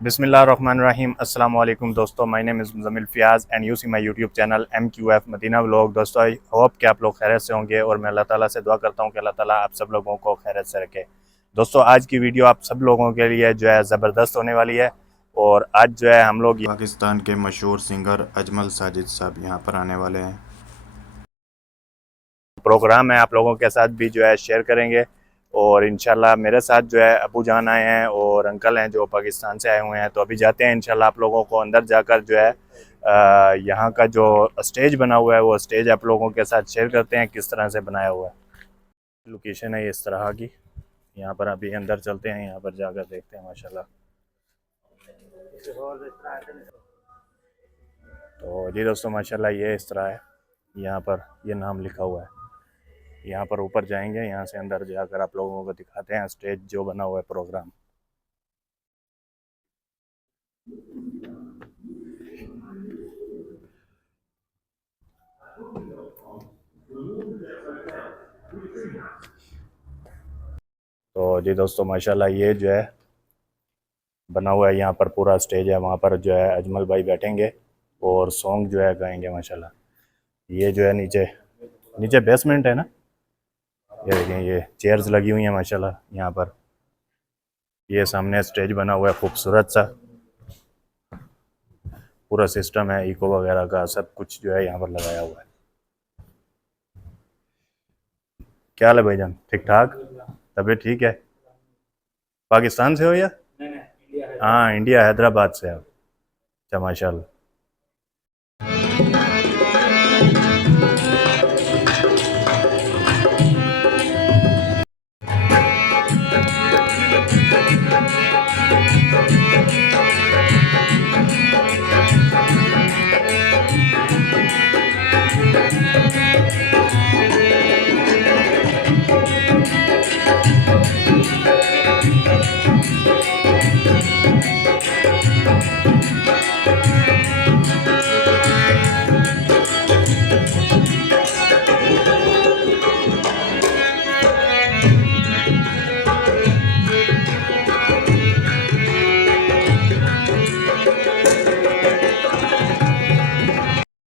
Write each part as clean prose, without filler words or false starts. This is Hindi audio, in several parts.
बिस्मिल्लाहिर्रहमानिर्रहीम। अस्सलाम वालेकुम दोस्तों, my name is Muzammil Fayaz and you see my YouTube channel MQF Madina vlog. दोस्तों आई होप कि आप लोग खैरियत से होंगे और मैं अल्लाह ताला से दुआ करता हूँ कि अल्लाह ताला आप सब लोगों को खैरियत से रखे। दोस्तों आज की वीडियो आप सब लोगों के लिए जो है ज़बरदस्त होने वाली है और आज जो है हम लोग पाकिस्तान के मशहूर सिंगर अजमल साजिद साहब यहाँ पर आने वाले हैं। प्रोग्राम है आप लोगों के साथ भी जो है शेयर करेंगे और इंशाल्लाह मेरे साथ जो है अबू जान आए हैं और अंकल हैं जो पाकिस्तान से आए हुए हैं। तो अभी जाते हैं इंशाल्लाह आप लोगों को अंदर जाकर जो है यहाँ का जो स्टेज बना हुआ है वो स्टेज आप लोगों के साथ शेयर करते हैं किस तरह से बनाया हुआ है। लोकेशन है इस तरह की, यहाँ पर अभी अंदर चलते हैं, यहाँ पर जाकर देखते हैं माशाल्लाह। तो जी दोस्तों माशाल्लाह ये इस तरह है, यहाँ पर ये नाम लिखा हुआ है। यहाँ पर ऊपर जाएंगे, यहाँ से अंदर जाकर आप लोगों को दिखाते हैं स्टेज जो बना हुआ है प्रोग्राम। तो जी दोस्तों माशाल्लाह ये जो है बना हुआ है, यहाँ पर पूरा स्टेज है, वहाँ पर जो है अजमल भाई बैठेंगे और सॉन्ग जो है गाएंगे माशाल्लाह। ये जो है नीचे नीचे बेसमेंट है ना, ये देखें ये चेयर्स लगी हुई हैं माशाल्लाह यहाँ पर। ये सामने स्टेज बना हुआ है खूबसूरत सा, पूरा सिस्टम है इको वगैरह का, सब कुछ जो है यहाँ पर लगाया हुआ है। क्या हाल है भाईजान, ठीक ठाक? तबीयत ठीक है? पाकिस्तान से हो या? हाँ इंडिया, हैदराबाद से आप? अच्छा माशाल्लाह।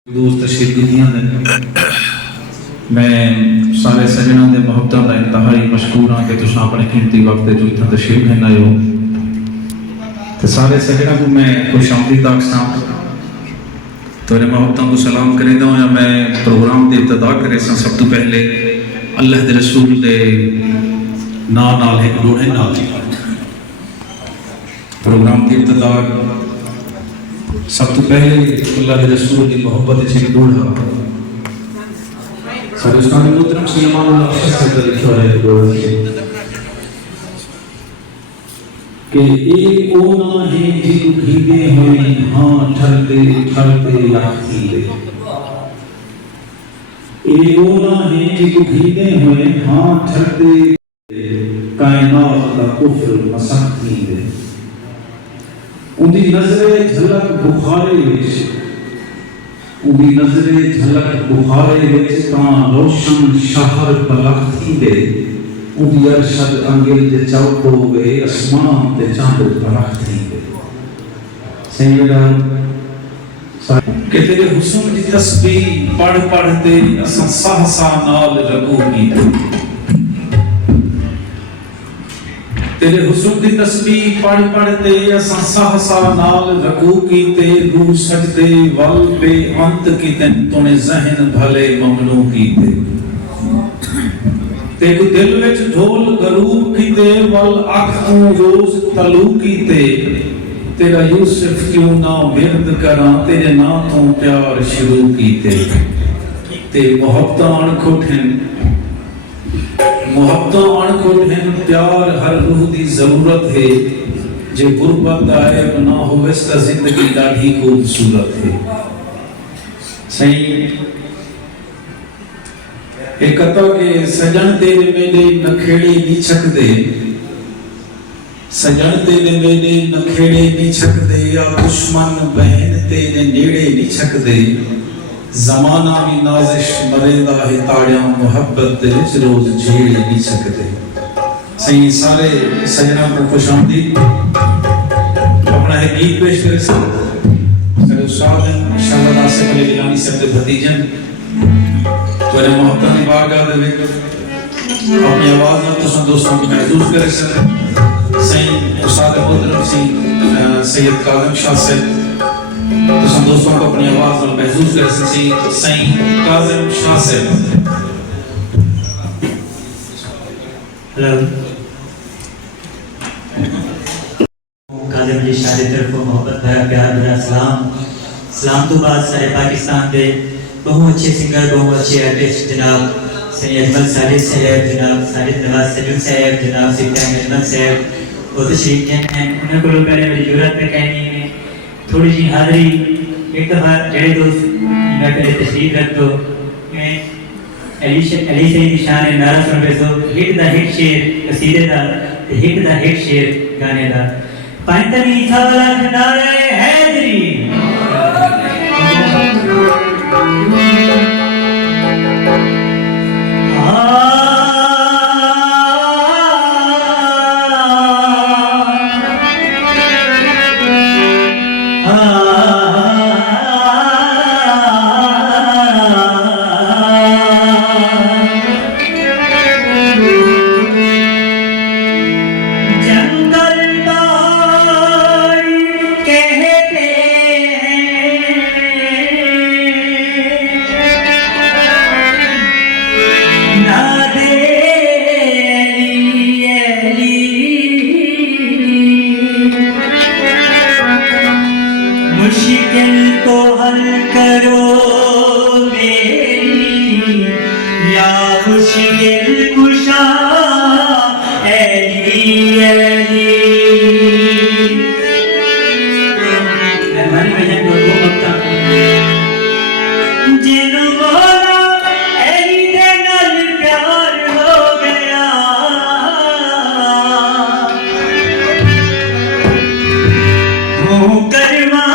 दोस्त तशरीफियां मैं सारे सजना के मुहब्बतों का इंतहाई मशकूर हाँ कि तुम अपने कीमती वक्त जो इतना तशरीफ लेना हो। तो सारे सजना को मैं खुश आमदीद आखसा, तेरे मुहब्बतों को सलाम करेंदा हूँ। मैं प्रोग्राम की इब्तिदा करे सब तो पहले अल्लाह के रसूल के नाल एक लोढ़े नाल प्रोग्राम की इब्तिदा सब तो पहले अल्लाह के रसूल की मोहब्बत से जोड़ा सारे उस्ताद मोहतरम सल्लल्लाहु अलैहि वसल्लम से लिखा है कि एक ओना है जिन भीगे हुए हां ठरते ठरते याखीले। एक ओना है जिन भीगे हुए हां ठरते कायनात का कुफ्र मसाखी दे। उनकी नजरे झलक बुखारे विच, उनकी नजरे झलक बुखारे विच तां रोशन शहर पलखती दे। उनकी अरशद अंगेज चौक हो गए आसमान ते चांद पलखती दे। सैयदा के तेरे हुस्न की तस्बीह पढ़ पढ़ तेरी असां सहसा नाल रगू की। तेरे हुस्न की तस्बीह पढ़ पढ़ते असां सहसा नाल रकू कीते। रूह सजदे वल पे अंत कीते तूने ज़हन भले ममनू कीते। तेरे दिल विच ढोल गरूब कीते वल अख तू रोज तलू कीते। तेरा यूसुफ क्यों ना विरद करा तेरे ना तो प्यार शुरू कीते। ते मोहब्बतां खुठन मुहब्बत अणखुट है, प्यार हर रूह दी जरूरत है। जे गुरबत आए ना होवे ता जिंदगी ॾाढी खूबसूरत है। सही एक कथा के सजन तेरे मेले नखेड़े नी छकदे, सजन तेरे मेले नखेड़े नी छकदे, या दुश्मन बहन तेरे नेड़े नी छकदे। जमाना भी नाजिश मरेदा है ताड़िया, मुहब्बत दे विच रोज झेड़े नहीं सकते। सही सारे सजना को खुशामदीद। अपना है गीत पेश करे सर उस्ताद इंशाअल्लाह नासिफ अली गिलानी साहब दे भतीजन तोरे मोहब्बत दी बारगाह दे विच अपनी आवाज नाल तुसां दोस्तों को महसूस करे सर। सही उस्ताद मोहतरम सैयद काज़िम शाह साहब तो दोस्तों को अपनी आवाज में महसूस कर सकते सही काज़िम शाह से। हेलो काज़िम अली शाह की तरफ मोहब्बत भरा प्यार भरा सलाम। सलाम तो बाद सारे पाकिस्तान के बहुत अच्छे सिंगर बहुत अच्छे आर्टिस्ट जनाब सैयद अजमल साजिद साहब, जनाब साजिद नवाज सजूद साहब, जनाब सिद्धार्थ अजमल साहब वो तशरीफ हैं। उन्हें को पहले मेरी जरूरत पे कहनी है थोड़ी जी हाज़री। एक दफ़ा जड़े दोस्त मैं पहले तशरीफ रख दो मैं अली सईद निशान नारा सुन पे सो हिट दा हिट शेर कसीदे दा हिट दा हिट शेर गाने दा पंतनी सावला नारे हैदरी मुश्किल को हल करो मेरी या मुश्किल कुशा ऐली ऐली। हमारी वजह को मक्ता जिन बोला ऐली दे नाल प्यार हो गया हूँ करवा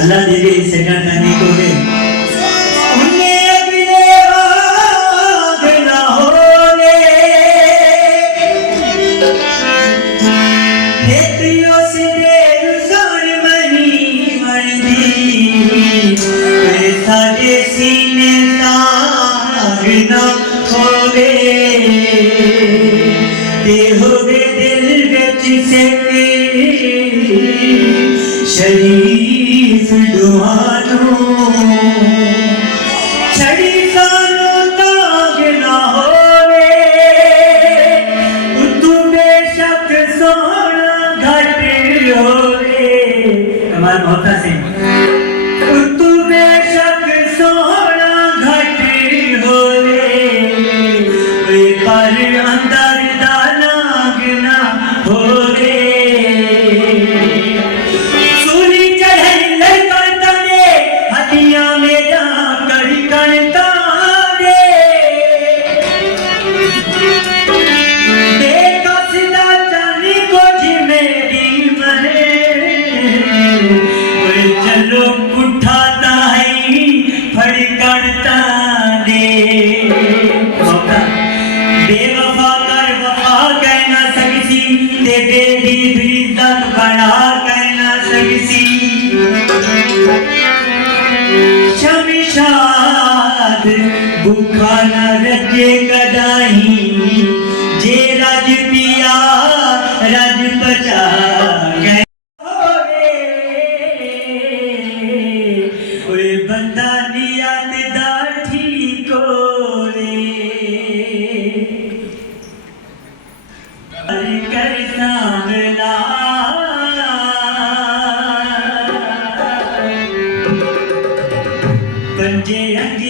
अल्लाह देवी सजन नदी को दे उन्हें बिले बाग ना हो रे साजे सीने साग ना होवे ते होवे दिल विच सिक शरीफ दुआनो छड़ी सानो दाग ना होवे तू बेशक सोना घट होवे कमाल मोहता सिंह तू बेशक सोना घट होवे पर अंदर दा नाग ना होवे सूली चढ़े लड़कता दे हदियां मेरा कड़ी करता दे बेकसदा जानी को मेरी मरे ओए चलो पुठा ताई फड़ करता दे बेवफा कर वफा कह ना सकसी ते बेदी भी इज्जत बना कह ना सकसी शमशाद भूखा न रजे कदाही जे रज पिया रज बचा गए ओए बंदा नियत दा ठीक होवे कर सांभला पंजे अंगी